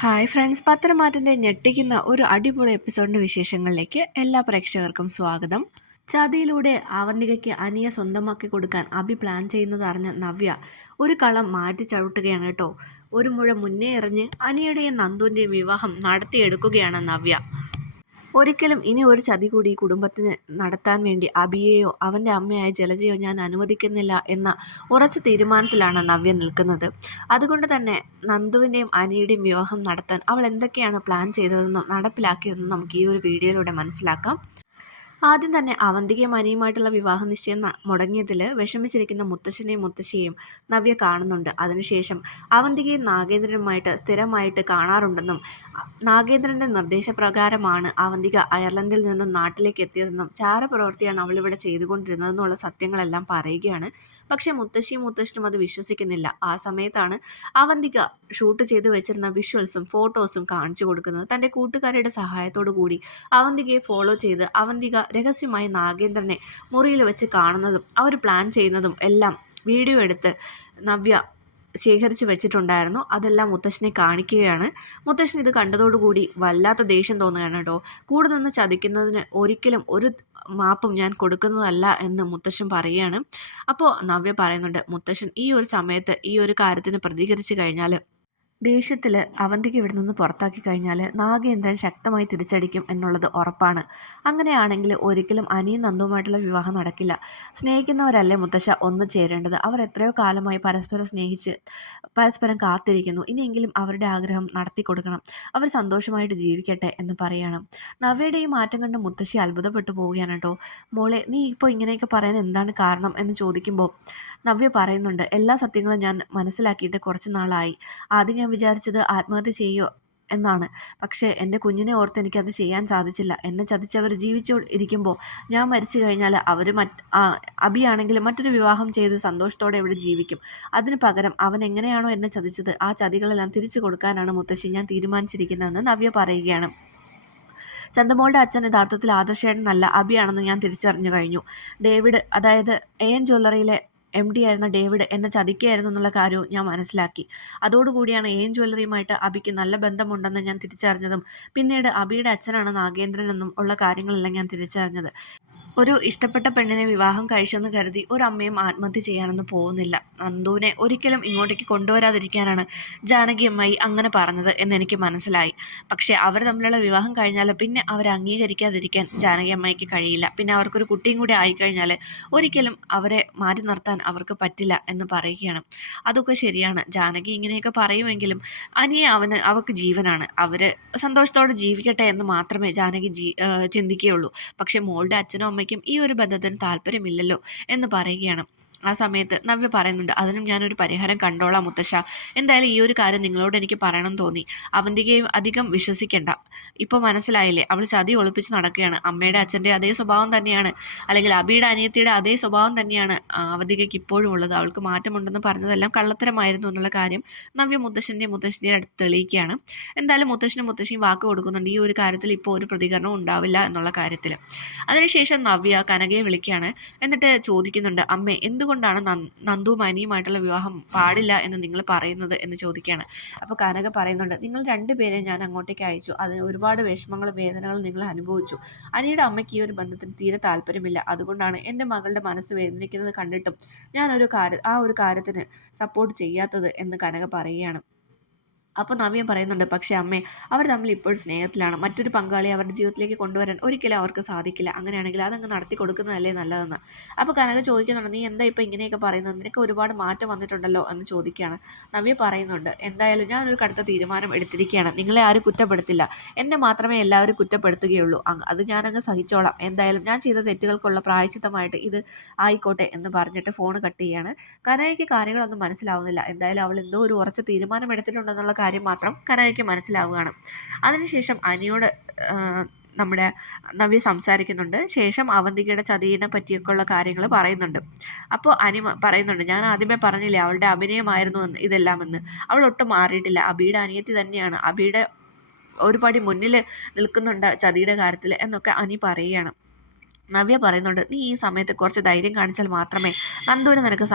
Hi friends, പത്തരമാറ്റിൻ്റെ ഞെട്ടിക്കുന്ന ഒരു അടിപൊളി എപ്പിസോഡിൻ്റെ വിശേഷങ്ങളിലേക്ക് എല്ലാ പ്രേക്ഷകർക്കും സ്വാഗതം. ചതിയിലൂടെ അവന്തികയ്ക്ക് അനിയെ സ്വന്തമാക്കി കൊടുക്കാൻ അഭി പ്ലാൻ ചെയ്യുന്നത് അറിഞ്ഞ നവ്യ ഒരു കളം മാറ്റി ചവിട്ടുകയാണ് കേട്ടോ. ഒരു മുഴ മുന്നേ എറിഞ്ഞ് അനിയുടെയും നന്ദുവിൻ്റെയും വിവാഹം നടത്തിയെടുക്കുകയാണ് നവ്യ. ഒരിക്കലും ഇനി ഒരു ചതി കൂടി ഈ കുടുംബത്തിന് നടത്താൻ വേണ്ടി അഭിയെയോ അവൻ്റെ അമ്മയായ ജലജയോ ഞാൻ അനുവദിക്കുന്നില്ല എന്ന ഉറച്ച തീരുമാനത്തിലാണ് നവ്യ നിൽക്കുന്നത്. അതുകൊണ്ട് തന്നെ നന്ദുവിൻ്റെയും അനിയുടെയും വിവാഹം നടത്താൻ അവൾ എന്തൊക്കെയാണ് പ്ലാൻ ചെയ്തതെന്നും നടപ്പിലാക്കിയതെന്നും നമുക്ക് ഈ ഒരു വീഡിയോയിലൂടെ മനസ്സിലാക്കാം. ആദ്യം തന്നെ അവന്തികയും അനിയുമായിട്ടുള്ള വിവാഹ നിശ്ചയം മുടങ്ങിയതിൽ വിഷമിച്ചിരിക്കുന്ന മുത്തശ്ശനെയും മുത്തശ്ശിയെയും നവ്യ കാണുന്നുണ്ട്. അതിനുശേഷം അവന്തികയും നാഗേന്ദ്രനുമായിട്ട് സ്ഥിരമായിട്ട് കാണാറുണ്ടെന്നും നാഗേന്ദ്രൻ്റെ നിർദ്ദേശപ്രകാരമാണ് അവന്തിക അയർലൻഡിൽ നിന്നും നാട്ടിലേക്ക് എത്തിയതെന്നും ചാരപ്രവൃത്തിയാണ് അവളിവിടെ ചെയ്തുകൊണ്ടിരുന്നതെന്നുള്ള സത്യങ്ങളെല്ലാം പറയുകയാണ്. പക്ഷേ മുത്തശ്ശിയും മുത്തശ്ശനും അത് വിശ്വസിക്കുന്നില്ല. ആ സമയത്താണ് അവന്തിക ഷൂട്ട് ചെയ്ത് വെച്ചിരുന്ന വിഷ്വൽസും ഫോട്ടോസും കാണിച്ചു കൊടുക്കുന്നത്. തൻ്റെ കൂട്ടുകാരുടെ സഹായത്തോടു കൂടി അവന്തികയെ ഫോളോ ചെയ്ത് അവന്തിക രഹസ്യമായി നാഗേന്ദ്രനെ മുറിയിൽ വെച്ച് കാണുന്നതും അവർ പ്ലാൻ ചെയ്യുന്നതും എല്ലാം വീഡിയോ എടുത്ത് നവ്യ ശേഖരിച്ച് വെച്ചിട്ടുണ്ടായിരുന്നു. അതെല്ലാം മുത്തശ്ശനെ കാണിക്കുകയാണ്. മുത്തശ്ശൻ ഇത് കണ്ടതോടുകൂടി വല്ലാത്ത ദേഷ്യം തോന്നുകയാണ് കേട്ടോ. കൂടെ നിന്ന് ചതിക്കുന്നതിന് ഒരിക്കലും ഒരു മാപ്പും ഞാൻ കൊടുക്കുന്നതല്ല എന്ന് മുത്തശ്ശൻ പറയുകയാണ്. അപ്പോൾ നവ്യ പറയുന്നുണ്ട്, മുത്തശ്ശൻ ഈ ഒരു സമയത്ത് ഈ ഒരു കാര്യത്തിന് പ്രതികരിച്ചു കഴിഞ്ഞാൽ ദേഷ്യത്തിൽ അവന്തിക ഇവിടെ നിന്ന് പുറത്താക്കി കഴിഞ്ഞാൽ നാഗേന്ദ്രൻ ശക്തമായി തിരിച്ചടിക്കും എന്നുള്ളത് ഉറപ്പാണ്. അങ്ങനെയാണെങ്കിൽ ഒരിക്കലും അനിയും നന്ദുവുമായിട്ടുള്ള വിവാഹം നടക്കില്ല. സ്നേഹിക്കുന്നവരല്ലേ മുത്തശ്ശ ഒന്ന് ചേരേണ്ടത്. അവർ എത്രയോ കാലമായി പരസ്പരം സ്നേഹിച്ച് പരസ്പരം കാത്തിരിക്കുന്നു. ഇനിയെങ്കിലും അവരുടെ ആഗ്രഹം നടത്തി കൊടുക്കണം. അവർ സന്തോഷമായിട്ട് ജീവിക്കട്ടെ എന്ന് പറയണം. നവ്യയുടെ ഈ മാറ്റം കണ്ട് മുത്തശ്ശി അത്ഭുതപ്പെട്ടു പോവുകയാണ് കേട്ടോ. മോളെ, നീ ഇപ്പോൾ ഇങ്ങനെയൊക്കെ പറയാൻ എന്താണ് കാരണം എന്ന് ചോദിക്കുമ്പോൾ നവ്യ പറയുന്നുണ്ട്, എല്ലാ സത്യങ്ങളും ഞാൻ മനസ്സിലാക്കിയിട്ട് കുറച്ച് നാളായി. ആദ്യം ഞാൻ വിചാരിച്ചത് ആത്മഹത്യ ചെയ്യുമോ എന്നാണ്. പക്ഷേ എൻ്റെ കുഞ്ഞിനെ ഓർത്ത് എനിക്കത് ചെയ്യാൻ സാധിച്ചില്ല. എന്നെ ചതിച്ചവർ ജീവിച്ചു ഇരിക്കുമ്പോൾ ഞാൻ മരിച്ചു കഴിഞ്ഞാൽ അവർ അഭിയാണെങ്കിൽ മറ്റൊരു വിവാഹം ചെയ്ത് സന്തോഷത്തോടെ ഇവിടെ ജീവിക്കും. അതിന് പകരം അവൻ എങ്ങനെയാണോ എന്നെ ചതിച്ചത് ആ ചതികളെല്ലാം തിരിച്ചു കൊടുക്കാനാണ് മുത്തശ്ശി ഞാൻ തീരുമാനിച്ചിരിക്കുന്നതെന്ന് നവ്യ പറയുകയാണ്. ചന്ദമോളുടെ അച്ഛൻ യഥാർത്ഥത്തിൽ ആദർശേട്ടനല്ല അഭിയാണെന്ന് ഞാൻ തിരിച്ചറിഞ്ഞു കഴിഞ്ഞു. ഡേവിഡ്, അതായത് AN ജ്വല്ലറിയിലെ MD ആയിരുന്ന ഡേവിഡ് എന്നെ ചതിക്കുകയായിരുന്നു എന്നുള്ള കാര്യവും ഞാൻ മനസ്സിലാക്കി. അതോടുകൂടിയാണ് AN ജ്വല്ലറിയുമായിട്ട് അഭിക്ക് നല്ല ബന്ധമുണ്ടെന്ന് ഞാൻ തിരിച്ചറിഞ്ഞതും പിന്നീട് അഭിയുടെ അച്ഛനാണ് നാഗേന്ദ്രനെന്നും ഉള്ള കാര്യങ്ങളെല്ലാം ഞാൻ തിരിച്ചറിഞ്ഞത്. ഒരു ഇഷ്ടപ്പെട്ട പെണ്ണിനെ വിവാഹം കഴിച്ചെന്ന് കരുതി ഒരമ്മയും ആത്മഹത്യ ചെയ്യാനൊന്നും പോകുന്നില്ല. നന്ദുവിനെ ഒരിക്കലും ഇങ്ങോട്ടേക്ക് കൊണ്ടുവരാതിരിക്കാനാണ് ജാനകി അമ്മായി അങ്ങനെ പറഞ്ഞത് എന്നെനിക്ക് മനസ്സിലായി. പക്ഷേ അവർ തമ്മിലുള്ള വിവാഹം കഴിഞ്ഞാൽ പിന്നെ അവരെ അംഗീകരിക്കാതിരിക്കാൻ ജാനകി അമ്മായിക്ക് കഴിയില്ല. പിന്നെ അവർക്കൊരു കുട്ടിയും കൂടി ആയിക്കഴിഞ്ഞാൽ ഒരിക്കലും അവരെ മാറ്റി നിർത്താൻ അവർക്ക് പറ്റില്ല എന്ന് പറയുകയാണ്. അതൊക്കെ ശരിയാണ്. ജാനകി ഇങ്ങനെയൊക്കെ പറയുമെങ്കിലും അനിയെ അവൾക്ക് ജീവനാണ്. അവർ സന്തോഷത്തോടെ ജീവിക്കട്ടെ എന്ന് മാത്രമേ ജാനകി ചിന്തിക്കുകയുള്ളൂ. പക്ഷേ മോളുടെ അച്ഛനും അമ്മയ്ക്കും ഈ ഒരു ബന്ധത്തിന് താല്പര്യമില്ലല്ലോ എന്ന് പറയുകയാണ്. ആ സമയത്ത് നവ്യ പറയുന്നുണ്ട്, അതിനും ഞാനൊരു പരിഹാരം കണ്ടോളാം മുത്തശ്ശ. എന്തായാലും ഈ ഒരു കാര്യം നിങ്ങളോട് എനിക്ക് പറയണം തോന്നി. അവന്തികയും അധികം വിശ്വസിക്കണ്ട. ഇപ്പോൾ മനസ്സിലായില്ലേ, അവൾ ചതി ഒളിപ്പിച്ച് നടക്കുകയാണ്. അമ്മയുടെ അച്ഛൻ്റെ അതേ സ്വഭാവം തന്നെയാണ്, അല്ലെങ്കിൽ അബിയുടെ അനിയത്തിയുടെ അതേ സ്വഭാവം തന്നെയാണ് അവന്തികയ്ക്ക് ഇപ്പോഴും ഉള്ളത്. അവൾക്ക് മാറ്റമുണ്ടെന്ന് പറഞ്ഞതെല്ലാം കള്ളത്തരമായിരുന്നു എന്നുള്ള കാര്യം നവ്യ മുത്തശ്ശൻ്റെ അടുത്ത് തെളിയിക്കുകയാണ്. എന്തായാലും മുത്തശ്ശനും മുത്തശ്ശിയും വാക്ക് കൊടുക്കുന്നുണ്ട്, ഈ ഒരു കാര്യത്തിൽ ഇപ്പോൾ ഒരു പ്രതികരണവും ഉണ്ടാവില്ല എന്നുള്ള കാര്യത്തിൽ. അതിനുശേഷം നവ്യ കനകയെ വിളിക്കുകയാണ്. എന്നിട്ട് ചോദിക്കുന്നുണ്ട്, അമ്മേ, എന്തുകൊണ്ടാണ് നന്ദുവും അനിയുമായിട്ടുള്ള വിവാഹം പാടില്ല എന്ന് നിങ്ങൾ പറയുന്നത് എന്ന് ചോദിക്കുകയാണ്. അപ്പോൾ കനക പറയുന്നുണ്ട്, നിങ്ങൾ രണ്ടുപേരെയും ഞാൻ അങ്ങോട്ടേക്ക് അയച്ചു. അതിന് ഒരുപാട് വിഷമങ്ങളും വേദനകളും നിങ്ങൾ അനുഭവിച്ചു. അനിയുടെ അമ്മയ്ക്ക് ഈ ഒരു ബന്ധത്തിന് തീരെ താല്പര്യമില്ല. അതുകൊണ്ടാണ് എൻ്റെ മകളുടെ മനസ്സ് വേദനിക്കുന്നത് കണ്ടിട്ടും ഞാൻ ആ ഒരു കാര്യത്തിന് സപ്പോർട്ട് ചെയ്യാത്തത് എന്ന് കനക പറയുകയാണ്. അപ്പോൾ നവ്യ പറയുന്നുണ്ട്, പക്ഷേ അമ്മേ, അവർ തമ്മിൽ ഇപ്പോഴും സ്നേഹത്തിലാണ്. മറ്റൊരു പങ്കാളിയെ അവരുടെ ജീവിതത്തിലേക്ക് കൊണ്ടുവരാൻ ഒരിക്കലും അവർക്ക് സാധിക്കില്ല. അങ്ങനെയാണെങ്കിൽ അതങ്ങ് നടത്തി കൊടുക്കുന്നതല്ലേ നല്ലതെന്ന്. അപ്പോൾ കനക ചോദിക്കുന്നുണ്ട്, നീ എന്താ ഇപ്പോൾ ഇങ്ങനെയൊക്കെ പറയുന്നത്? നിനക്ക് ഒരുപാട് മാറ്റം വന്നിട്ടുണ്ടല്ലോ എന്ന് ചോദിക്കുകയാണ്. നവ്യ പറയുന്നുണ്ട്, എന്തായാലും ഞാനൊരു കടുത്ത തീരുമാനം എടുത്തിരിക്കുകയാണ്. നിങ്ങളെ ആരും കുറ്റപ്പെടുത്തില്ല. എന്നെ മാത്രമേ എല്ലാവരും കുറ്റപ്പെടുത്തുകയുള്ളൂ. അത് ഞാനങ്ങ് സഹിച്ചോളാം. എന്തായാലും ഞാൻ ചെയ്ത തെറ്റുകൾക്കുള്ള പ്രായശ്ചിത്തമായിട്ട് ഇത് ആയിക്കോട്ടെ എന്ന് പറഞ്ഞിട്ട് ഫോൺ കട്ട് ചെയ്യാണ്. കനകയ്ക്ക് കാര്യങ്ങളൊന്നും മനസ്സിലാവുന്നില്ല. എന്തായാലും അവൾ എന്തോ ഒരു ഉറച്ച തീരുമാനം എടുത്തിട്ടുണ്ടെന്നുള്ള കാര്യം മാത്രം കനകയ്ക്ക് മനസ്സിലാവുകയാണ്. അതിനുശേഷം അനിയോട് നമ്മുടെ നവ്യ സംസാരിക്കുന്നുണ്ട്. ശേഷം അവന്തികയുടെ ചതിയിനെ പറ്റിയൊക്കെയുള്ള കാര്യങ്ങൾ പറയുന്നുണ്ട്. അപ്പോൾ അനി പറയുന്നുണ്ട്, ഞാൻ ആദ്യമേ പറഞ്ഞില്ലേ അവളുടെ അഭിനയമായിരുന്നു ഇതെല്ലാം എന്ന്. അവൾ ഒട്ടും മാറിയിട്ടില്ല. അബിയുടെ അനിയത്തി തന്നെയാണ്. അബിയുടെ ഒരു പടി മുന്നിൽ നിൽക്കുന്നുണ്ട് ചതിയുടെ കാര്യത്തിൽ എന്നൊക്കെ അനി പറയുകയാണ്. നവ്യ പറയുന്നുണ്ട്, നീ ഈ സമയത്ത് കുറച്ച് ധൈര്യം കാണിച്ചാൽ മാത്രമേ നന്ദുവിന് നിനക്ക്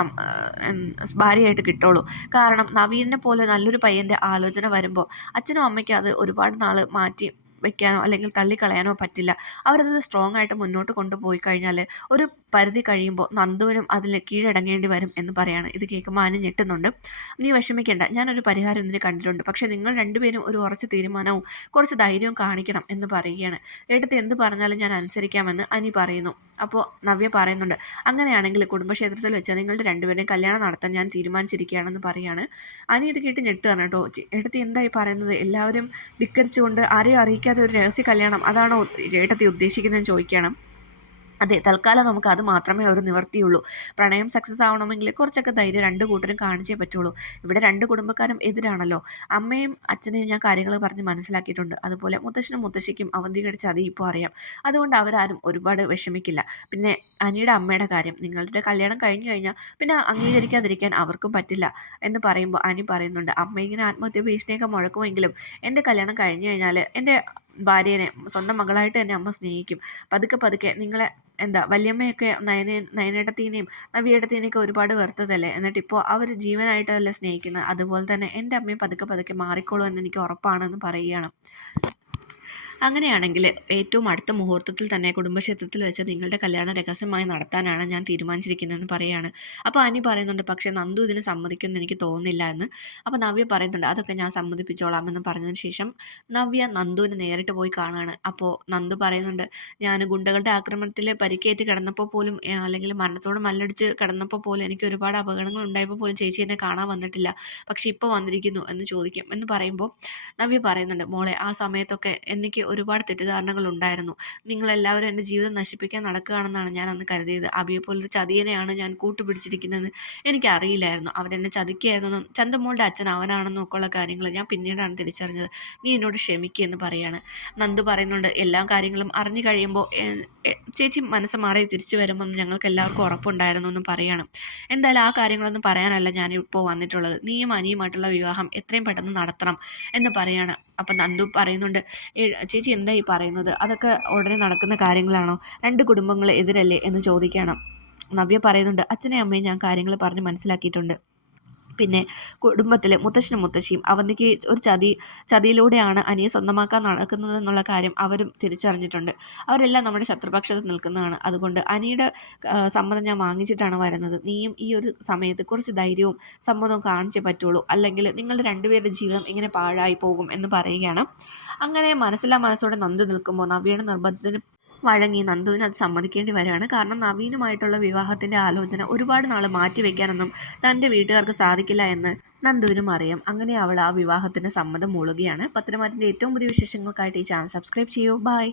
ഭാര്യയായിട്ട് കിട്ടുള്ളൂ. കാരണം നവീനെ പോലെ നല്ലൊരു പയ്യൻ്റെ ആലോചന വരുമ്പോൾ അച്ഛനും അമ്മയ്ക്കും അത് ഒരുപാട് നാൾ മാറ്റി വെക്കാനോ അല്ലെങ്കിൽ തള്ളിക്കളയാനോ പറ്റില്ല. അവരത് സ്ട്രോങ് ആയിട്ട് മുന്നോട്ട് കൊണ്ടുപോയി കഴിഞ്ഞാൽ ഒരു പരിധി കഴിയുമ്പോൾ നന്ദുവിനും അതിൽ കീഴടങ്ങേണ്ടി വരും എന്ന് പറയാണ്. ഇത് കേൾക്കുമ്പോൾ ആനി ഞെട്ടുന്നുണ്ട്. നീ വിഷമിക്കേണ്ട, ഞാനൊരു പരിഹാരം ഇതിന് കണ്ടിട്ടുണ്ട്. പക്ഷേ നിങ്ങൾ രണ്ടുപേരും ഒരു ഉറച്ച തീരുമാനവും കുറച്ച് ധൈര്യവും കാണിക്കണം എന്ന് പറയുകയാണ്. ഏട്ടത്തി എന്ത് പറഞ്ഞാലും ഞാൻ അനുസരിക്കാമെന്ന് അനി പറയുന്നു. അപ്പോൾ നവ്യ പറയുന്നുണ്ട്, അങ്ങനെയാണെങ്കിൽ കുടുംബക്ഷേത്രത്തിൽ വെച്ച് നിങ്ങളുടെ രണ്ടുപേരുടെയും കല്യാണം നടത്താൻ ഞാൻ തീരുമാനിച്ചിരിക്കുകയാണെന്ന് പറയാണ്. അനി ഇത് കേട്ട് ഞെട്ടുകയാണ് കേട്ടോ. ഏട്ടത്തി എന്തായി പറയുന്നത്? എല്ലാവരും ധിക്കരിച്ചുകൊണ്ട് ആരെയും അറിയിക്കാതെ ഒരു രഹസ്യ കല്യാണം, അതാണോ ഏട്ടത്തി ഉദ്ദേശിക്കുന്നതെന്ന് ചോദിക്കുകയാണ്. അതെ, തൽക്കാലം നമുക്ക് അത് മാത്രമേ ഒരു നിവർത്തിയുള്ളൂ. പ്രണയം സക്സസ് ആവണമെങ്കിൽ കുറച്ചൊക്കെ ധൈര്യം രണ്ട് കൂട്ടരും കാണിച്ചേ പറ്റുള്ളൂ. ഇവിടെ രണ്ട് കുടുംബക്കാരും എതിരാണല്ലോ. അമ്മയും അച്ഛനെയും ഞാൻ കാര്യങ്ങൾ പറഞ്ഞ് മനസ്സിലാക്കിയിട്ടുണ്ട്. അതുപോലെ മുത്തശ്ശനും മുത്തശ്ശിക്കും അവന്തികയുടെ ചതി ഇപ്പോൾ അറിയാം. അതുകൊണ്ട് അവരാരും ഒരുപാട് വിഷമിക്കില്ല. പിന്നെ അനിയുടെ അമ്മയുടെ കാര്യം, നിങ്ങളുടെ കല്യാണം കഴിഞ്ഞു കഴിഞ്ഞാൽ പിന്നെ അംഗീകരിക്കാതിരിക്കാൻ അവർക്കും പറ്റില്ല എന്ന് പറയുമ്പോൾ അനി പറയുന്നുണ്ട്, അമ്മ ഇങ്ങനെ ആത്മഹത്യ ഭീഷണിയൊക്കെ മുഴക്കുമെങ്കിലും എൻ്റെ കല്യാണം കഴിഞ്ഞു കഴിഞ്ഞാൽ എൻ്റെ ഭാര്യേനെ സ്വന്തം മകളായിട്ട് തന്നെ അമ്മ സ്നേഹിക്കും. പതുക്കെ പതുക്കെ നിങ്ങളെ വല്യമ്മയൊക്കെ നയനേട്ടത്തീനെയും നവ്യേട്ടത്തീനെയൊക്കെ ഒരുപാട് വെറുത്തതല്ലേ, എന്നിട്ടിപ്പോൾ അവർ ജീവനായിട്ടല്ലേ സ്നേഹിക്കുന്നത്. അതുപോലെ തന്നെ എൻ്റെ അമ്മയും പതുക്കെ പതുക്കെ മാറിക്കോളും എന്ന് എനിക്ക് ഉറപ്പാണെന്ന് പറയുകയാണ്. അങ്ങനെയാണെങ്കിൽ ഏറ്റവും അടുത്ത മുഹൂർത്തത്തിൽ തന്നെ കുടുംബക്ഷേത്രത്തിൽ വെച്ച് നിങ്ങളുടെ കല്യാണം രഹസ്യമായി നടത്താനാണ് ഞാൻ തീരുമാനിച്ചിരിക്കുന്നതെന്ന് പറയുകയാണ്. അപ്പോൾ അനി പറയുന്നുണ്ട്, പക്ഷേ നന്ദു ഇതിന് സമ്മതിക്കുമെന്ന് എനിക്ക് തോന്നുന്നില്ല എന്ന്. അപ്പോൾ നവ്യ പറയുന്നുണ്ട്, അതൊക്കെ ഞാൻ സമ്മതിപ്പിച്ചോളാം എന്ന് പറഞ്ഞതിന് ശേഷം നവ്യ നന്ദുവിനെ നേരിട്ട് പോയി കാണുകയാണ്. അപ്പോൾ നന്ദു പറയുന്നുണ്ട്, ഞാൻ ഗുണ്ടകളുടെ ആക്രമണത്തിൽ പരിക്കേറ്റ് കിടന്നപ്പോൾ പോലും അല്ലെങ്കിൽ മരണത്തോട് മല്ലടിച്ച് കിടന്നപ്പോൾ പോലും എനിക്ക് ഒരുപാട് അപകടങ്ങൾ ഉണ്ടായപ്പോൾ പോലും ചേച്ചി എന്നെ കാണാൻ വന്നിട്ടില്ല. പക്ഷേ ഇപ്പോൾ വന്നിരിക്കുന്നു എന്ന് ചോദിക്കും എന്ന് പറയുമ്പോൾ നവ്യ പറയുന്നുണ്ട്, മോളെ ആ സമയത്തൊക്കെ എനിക്ക് ഒരുപാട് തെറ്റിദ്ധാരണകൾ ഉണ്ടായിരുന്നു. നിങ്ങളെല്ലാവരും എൻ്റെ ജീവിതം നശിപ്പിക്കാൻ നടക്കുകയാണെന്നാണ് ഞാൻ അന്ന് കരുതിയത്. അബിയെപ്പോലൊരു ചതിയനെയാണ് ഞാൻ കൂട്ടുപിടിച്ചിരിക്കുന്നതെന്ന് എനിക്കറിയില്ലായിരുന്നു. അവരെന്നെ ചതിക്കുകയായിരുന്നെന്നും ചന്തമോളുടെ അച്ഛൻ അവനാണെന്നും ഒക്കെയുള്ള കാര്യങ്ങൾ ഞാൻ പിന്നീടാണ് തിരിച്ചറിഞ്ഞത്. നീ എന്നോട് ക്ഷമിക്കുക എന്ന് പറയാണ്. നന്ദു പറയുന്നുണ്ട്, എല്ലാ കാര്യങ്ങളും അറിഞ്ഞു കഴിയുമ്പോൾ ചേച്ചി മനസ്സ് മാറി തിരിച്ചു വരുമെന്ന് ഞങ്ങൾക്ക് എല്ലാവർക്കും ഉറപ്പുണ്ടായിരുന്നു എന്നും പറയണം. എന്തായാലും ആ കാര്യങ്ങളൊന്നും പറയാനല്ല ഞാനിപ്പോൾ വന്നിട്ടുള്ളത്. നീയും അനിയുമായിട്ടുള്ള വിവാഹം എത്രയും പെട്ടെന്ന് നടത്തണം എന്ന് പറയാണ്. അപ്പം നന്ദു പറയുന്നുണ്ട്, ചേച്ചി എന്താ ഈ പറയുന്നത്? അതൊക്കെ ഉടനെ നടക്കുന്ന കാര്യങ്ങളാണോ? രണ്ട് കുടുംബങ്ങൾ എതിരല്ലേ എന്ന് ചോദിക്കണം. നവ്യ പറയുന്നുണ്ട്, അച്ഛനെയും അമ്മയും ഞാൻ കാര്യങ്ങൾ പറഞ്ഞ് മനസ്സിലാക്കിയിട്ടുണ്ട്. പിന്നെ കുടുംബത്തിൽ മുത്തശ്ശനും മുത്തശ്ശിയും അവന്തിക്ക് ഒരു ചതിയിലൂടെയാണ് അനിയെ സ്വന്തമാക്കാൻ നടക്കുന്നത് എന്നുള്ള കാര്യം അവരും തിരിച്ചറിഞ്ഞിട്ടുണ്ട്. അവരെല്ലാം നമ്മുടെ ശത്രുപക്ഷത്ത് നിൽക്കുന്നതാണ്. അതുകൊണ്ട് അനിയുടെ സമ്മതം ഞാൻ വാങ്ങിച്ചിട്ടാണ് വരുന്നത്. നീയും ഈ ഒരു സമയത്ത് കുറച്ച് ധൈര്യവും സമ്മതവും കാണിച്ചേ പറ്റുള്ളൂ, അല്ലെങ്കിൽ നിങ്ങളുടെ രണ്ടുപേരുടെ ജീവിതം ഇങ്ങനെ പാഴായി പോകും എന്ന് പറയുകയാണ്. അങ്ങനെ മനസ്സോടെ നന്ദു നിൽക്കുമ്പോൾ നവ്യയുടെ നിർബന്ധത്തിന് വഴങ്ങി നന്ദുവിന് അത് സമ്മതിക്കേണ്ടി വരികയാണ്. കാരണം നവീനുമായിട്ടുള്ള വിവാഹത്തിൻ്റെ ആലോചന ഒരുപാട് നാൾ മാറ്റിവെക്കാനൊന്നും തൻ്റെ വീട്ടുകാർക്ക് സാധിക്കില്ല എന്ന് നന്ദുവിനും അറിയാം. അങ്ങനെ അവൾ ആ വിവാഹത്തിന് സമ്മതം മൂളുകയാണ്. പത്തനംതിട്ടയുടെ ഏറ്റവും പുതിയ വിശേഷങ്ങൾക്കായിട്ട് ഈ ചാനൽ സബ്സ്ക്രൈബ് ചെയ്യൂ. ബൈ.